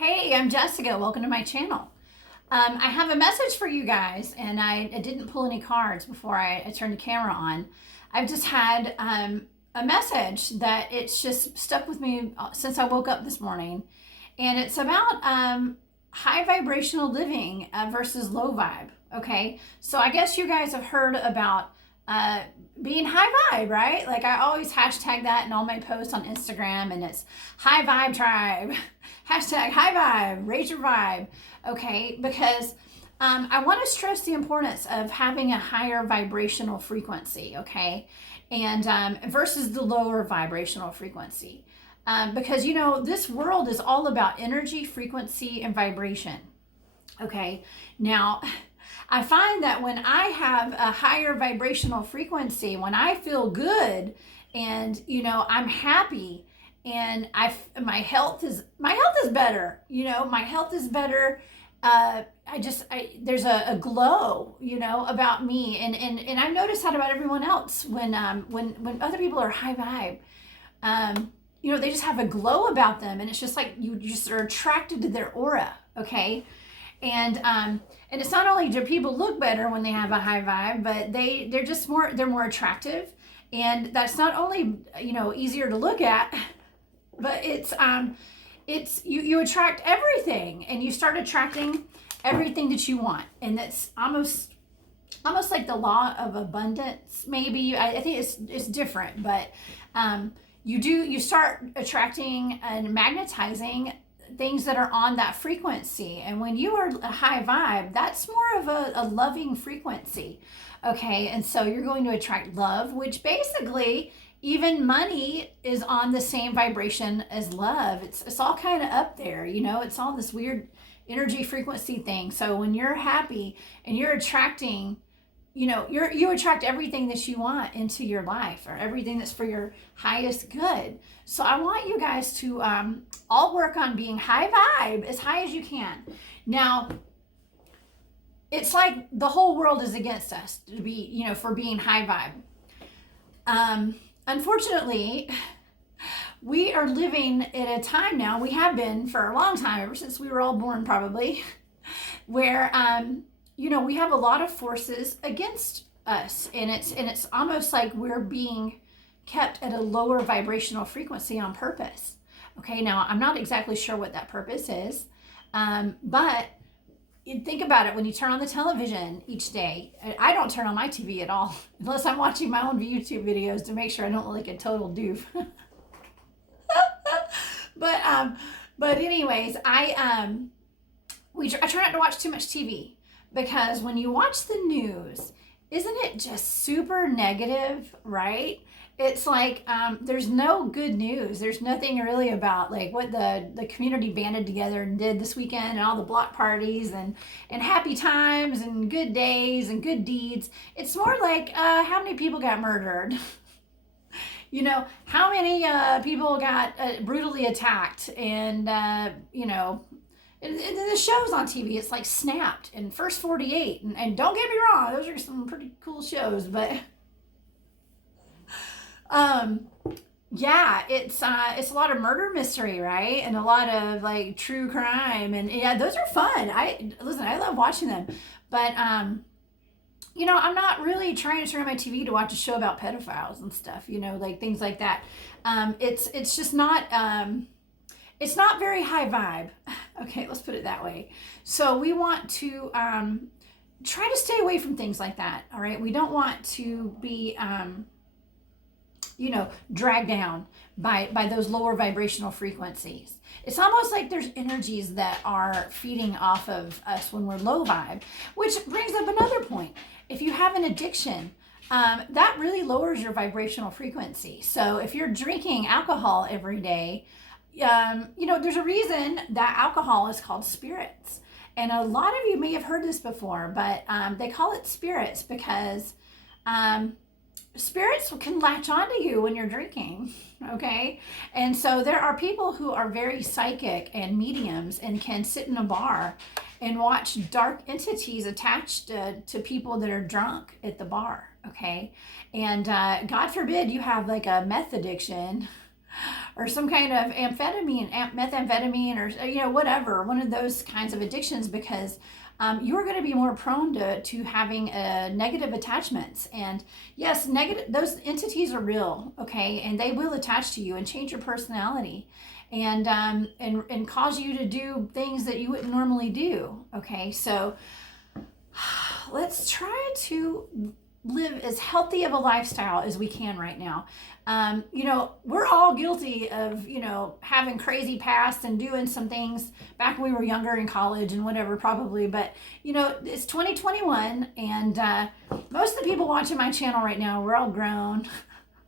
Hey, I'm Jessica. Welcome to my channel. I have a message for you guys, and I didn't pull any cards before I turned the camera on. I've just had a message that it's just stuck with me since I woke up this morning, and it's about high vibrational living versus low vibe. Okay, so I guess you guys have heard about being high vibe, right? Like I always hashtag that in all my posts on Instagram, and it's high vibe tribe. Hashtag high vibe, raise your vibe. Okay, because I want to stress the importance of having a higher vibrational frequency, okay, and versus the lower vibrational frequency. Because you know, this world is all about energy, frequency, and vibration. Okay, now I find that when I have a higher vibrational frequency, when I feel good and you know I'm happy and my health is better, you know, my health is better. There's a glow, you know, about me, and I've noticed that about everyone else when other people are high vibe. You know, they just have a glow about them, and it's just like you just are attracted to their aura. Okay, and it's not only do people look better when they have a high vibe, but they're more attractive, and that's not only, you know, easier to look at, but it's you attract everything, and you start attracting everything that you want, and that's almost like the law of abundance. Maybe I think it's different, but you start attracting and magnetizing things that are on that frequency. And when you are a high vibe, that's more of a loving frequency. Okay, and so you're going to attract love, which basically even money is on the same vibration as love. It's all kind of up there, you know, it's all this weird energy frequency thing. So when you're happy and you're attracting, you know, you attract everything that you want into your life, or everything that's for your highest good. So I want you guys to all work on being high vibe, as high as you can. Now, it's like the whole world is against us to be, you know, for being high vibe. Unfortunately, we are living at a time now, we have been for a long time, ever since we were all born probably, where you know, we have a lot of forces against us, and it's almost like we're being kept at a lower vibrational frequency on purpose. Okay, now I'm not exactly sure what that purpose is, but think about it. When you turn on the television each day, I don't turn on my TV at all unless I'm watching my own YouTube videos to make sure I don't look like a total doof. But anyways, I try not to watch too much TV, because when you watch the news, isn't it just super negative, right? It's like there's no good news. There's nothing really about like what the community banded together and did this weekend, and all the block parties and happy times and good days and good deeds. It's more like how many people got murdered. You know, how many people got brutally attacked, and you know, and the shows on TV, it's like Snapped and First 48, and don't get me wrong, those are some pretty cool shows, but yeah, it's a lot of murder mystery, right, and a lot of like true crime, and yeah, those are fun. I love watching them, but you know, I'm not really trying to turn on my TV to watch a show about pedophiles and stuff, you know, like things like that. It's just not it's not very high vibe. Okay, let's put it that way. So we want to try to stay away from things like that. All right, we don't want to be you know, dragged down by those lower vibrational frequencies. It's almost like there's energies that are feeding off of us when we're low vibe, which brings up another point. If you have an addiction, that really lowers your vibrational frequency. So if you're drinking alcohol every day, you know, there's a reason that alcohol is called spirits. And a lot of you may have heard this before, but they call it spirits because spirits can latch onto you when you're drinking, okay? And so there are people who are very psychic and mediums and can sit in a bar and watch dark entities attached to people that are drunk at the bar, okay? And God forbid you have like a meth addiction or some kind of amphetamine, methamphetamine, or whatever, one of those kinds of addictions, because you're going to be more prone to having negative attachments. And yes, those entities are real, okay, and they will attach to you and change your personality, and cause you to do things that you wouldn't normally do. Okay, so let's try to live as healthy of a lifestyle as we can right now. We're all guilty of, having crazy past and doing some things back when we were younger in college and whatever, probably. But, it's 2021, and most of the people watching my channel right now, we're all grown.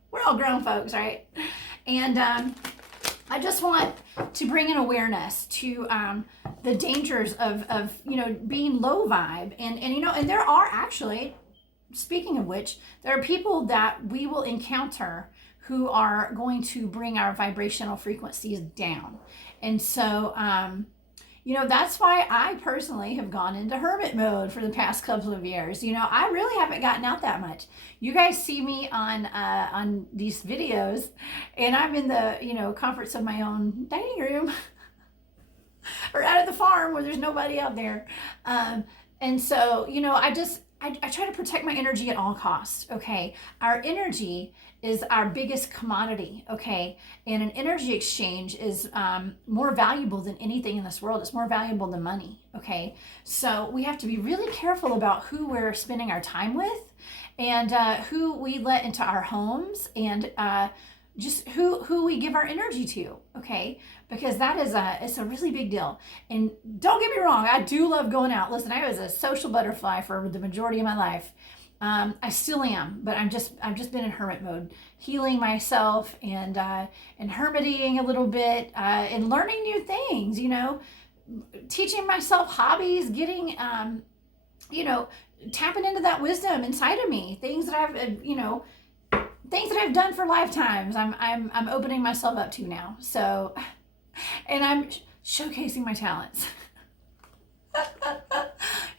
We're all grown folks, right? And I just want to bring an awareness to the dangers of being low vibe. And there are actually, speaking of which, there are people that we will encounter who are going to bring our vibrational frequencies down. And so, that's why I personally have gone into hermit mode for the past couple of years. I really haven't gotten out that much. You guys see me on these videos, and I'm in the, comforts of my own dining room or out at the farm where there's nobody out there. And so, I try to protect my energy at all costs, okay? Our energy is our biggest commodity, okay? And an energy exchange is more valuable than anything in this world. It's more valuable than money, okay? So we have to be really careful about who we're spending our time with, and who we let into our homes, and just who we give our energy to, okay? Because that is it's a really big deal. And don't get me wrong, I do love going out. Listen, I was a social butterfly for the majority of my life. I still am, but I've just been in hermit mode, healing myself, and hermiting a little bit, and learning new things, teaching myself hobbies, getting tapping into that wisdom inside of me, things that I've done for lifetimes. I'm opening myself up to now. So, and I'm showcasing my talents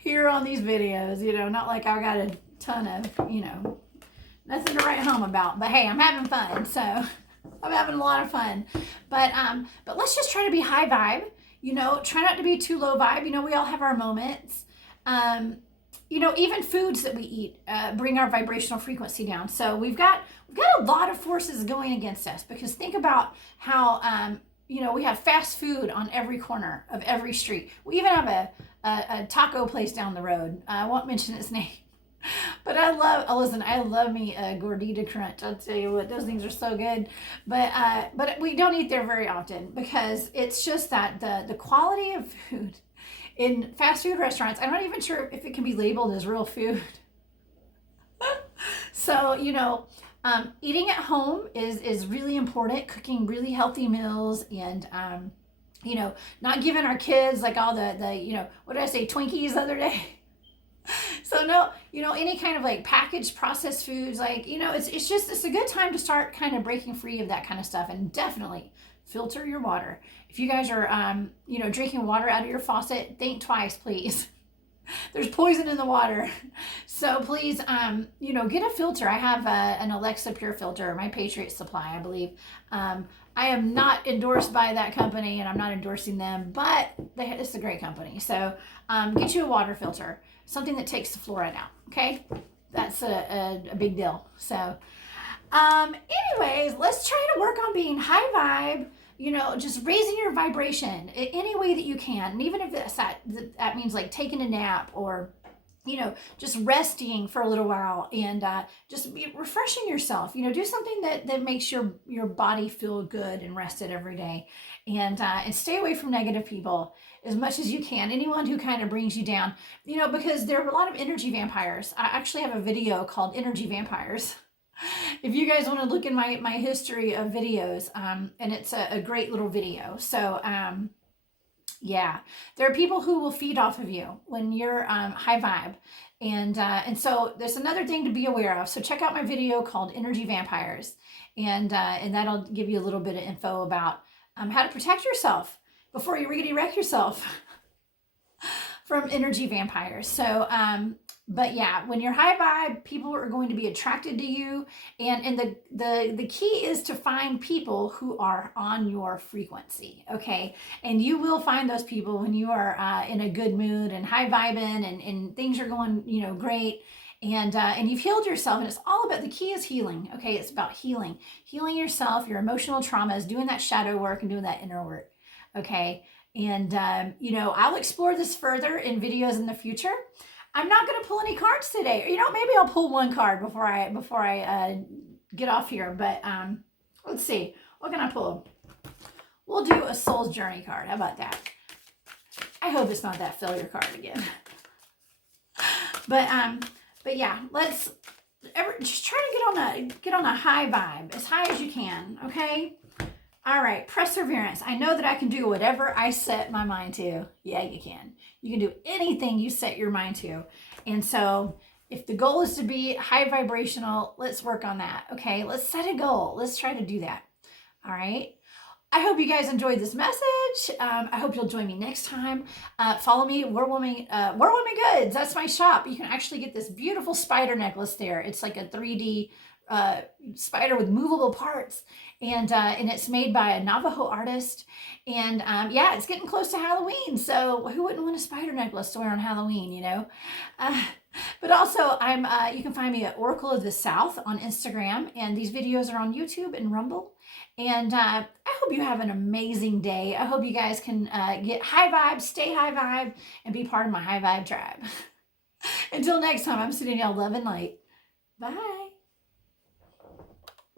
here on these videos. Not like I got a ton of nothing to write home about. But hey, I'm having fun. So I'm having a lot of fun. But let's just try to be high vibe. Try not to be too low vibe. We all have our moments. Even foods that we eat bring our vibrational frequency down. So we've got a lot of forces going against us, because think about how, we have fast food on every corner of every street. We even have a taco place down the road. I won't mention its name, but I love me a gordita crunch. I'll tell you what, those things are so good. But we don't eat there very often, because it's just that the quality of food in fast food restaurants, I'm not even sure if it can be labeled as real food. So, eating at home is really important. Cooking really healthy meals, and, not giving our kids like all the what did I say, Twinkies the other day? So no, any kind of like packaged processed foods, like, it's a good time to start kind of breaking free of that kind of stuff. And definitely filter your water. If you guys are, drinking water out of your faucet, think twice, please. There's poison in the water. So please, get a filter. I have an Alexa Pure filter, my Patriot Supply, I believe. I am not endorsed by that company, and I'm not endorsing them, but it's a great company. So get you a water filter, something that takes the fluoride out, okay? That's a big deal. So anyways, let's try to work on being high vibe, just raising your vibration any way that you can. And even if that means like taking a nap, or, just resting for a little while, and just be refreshing yourself, do something that makes your body feel good and rested every day, and stay away from negative people as much as you can. Anyone who kind of brings you down, because there are a lot of energy vampires. I actually have a video called Energy Vampires. If you guys want to look in my history of videos, and it's a great little video. So, yeah, there are people who will feed off of you when you're high vibe. And so there's another thing to be aware of. So check out my video called Energy Vampires, and that'll give you a little bit of info about how to protect yourself before you really wreck yourself from energy vampires. So, But yeah, when you're high vibe, people are going to be attracted to you. And the key is to find people who are on your frequency, okay? And you will find those people when you are in a good mood and high vibing, and things are going, great. And you've healed yourself, and it's all about, the key is healing, okay? It's about healing yourself, your emotional traumas, doing that shadow work and doing that inner work, okay? And I'll explore this further in videos in the future. I'm not going to pull any cards today. Maybe I'll pull one card before I get off here. But let's see. What can I pull? We'll do a Soul's Journey card. How about that? I hope it's not that failure card again. But yeah, let's just try to get on a high vibe, as high as you can. Okay. All right, perseverance. I know that I can do whatever I set my mind to. Yeah, you can. You can do anything you set your mind to. And so if the goal is to be high vibrational, let's work on that. Okay, let's set a goal. Let's try to do that. All right. I hope you guys enjoyed this message. I hope you'll join me next time. Follow me, War Woman Goods. That's my shop. You can actually get this beautiful spider necklace there. It's like a 3D spider with movable parts, and it's made by a Navajo artist. And yeah, it's getting close to Halloween, so who wouldn't want a spider necklace to wear on Halloween, but also you can find me at Oracle of the South on Instagram, and these videos are on YouTube and Rumble. And I hope you have an amazing day. I hope you guys can get high vibe, stay high vibe, and be part of my high vibe tribe. Until next time, I'm sending y'all love and light. Bye.